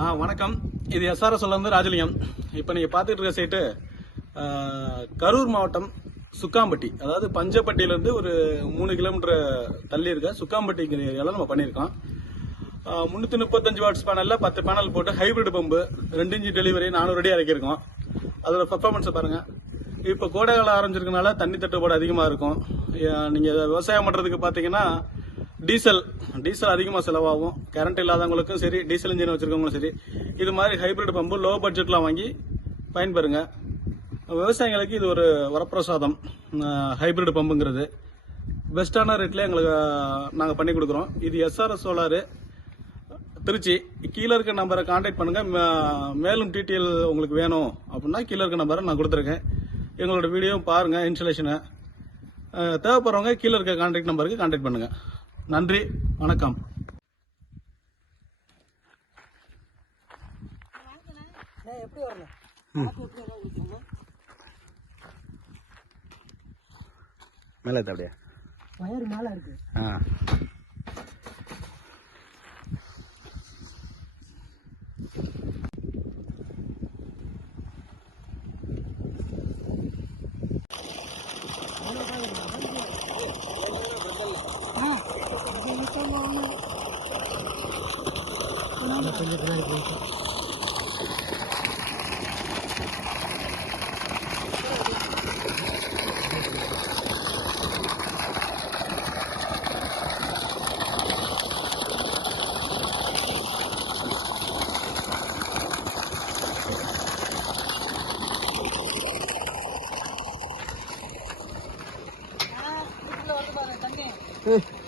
ஆ வணக்கம். இது எஸ்ஆர்எஸ் வந்து ராஜலிங்கம். இப்போ நீங்கள் பார்த்துட்டு இருக்க சைட்டு கரூர் மாவட்டம் சுக்காம்பட்டி. அதாவது பஞ்சப்பட்டியிலேருந்து ஒரு மூணு கிலோமீட்டர் தள்ளி இருக்க சுக்காம்பட்டிங்கிற ஏரியாவில் நம்ம பண்ணியிருக்கோம். முந்நூற்றி முப்பத்தஞ்சு வாட்ஸ் பேனலில் பத்து பேனல் போட்டு ஹைபிரிட் பம்பு ரெண்டு இன்ச்சு டெலிவரி நானூறு அடி இறக்கியிருக்கோம். அதோட பர்ஃபார்மன்ஸை பாருங்கள் இப்போ கோடை காலம் ஆரம்பிச்சிருக்கனால தண்ணி தட்டுப்பாடு அதிகமாக இருக்கும். நீங்கள் விவசாயம் பண்ணுறதுக்கு பார்த்தீங்கன்னா டீசல் டீசல் அதிகமாக செலவாகும். கரண்ட் இல்லாதவங்களுக்கும் சரி டீசல் இன்ஜின் வச்சுருக்கவங்களும் சரி. இது மாதிரி ஹைபிரிட் பம்பு லோ பட்ஜெட்டில் வாங்கி பயன்பெறுங்க. விவசாயிகளுக்கு இது ஒரு வரப்பிரசாதம். ஹைபிரிட் பம்புங்கிறது பெஸ்ட்டான ரேட்டில் எங்களுக்கு நாங்கள் பண்ணி கொடுக்குறோம். இது எஸ்ஆர்எஸ் சோலாரு. திருச்சி. கீழே இருக்க நம்பரை காண்டாக்ட் பண்ணுங்கள் மே- மேலும் டீட்டெயில் உங்களுக்கு வேணும் அப்படின்னா கீழே இருக்க நம்பரை நான் கொடுத்துருக்கேன். எங்களோட வீடியோ பாருங்கள் இன்ஸ்டலேஷனை தேவைப்படுறவங்க கீழே இருக்க காண்டாக்ட் நம்பருக்கு காண்டாக்ட் பண்ணுங்கள் நன்றி வணக்கம். நான் எப்படி வரணும்? மேலே அப்படியே. வயர் மேல இருக்கு. ஆ. இல்லை கொஞ்சம் பின்னாடி போயிட்டு Hey.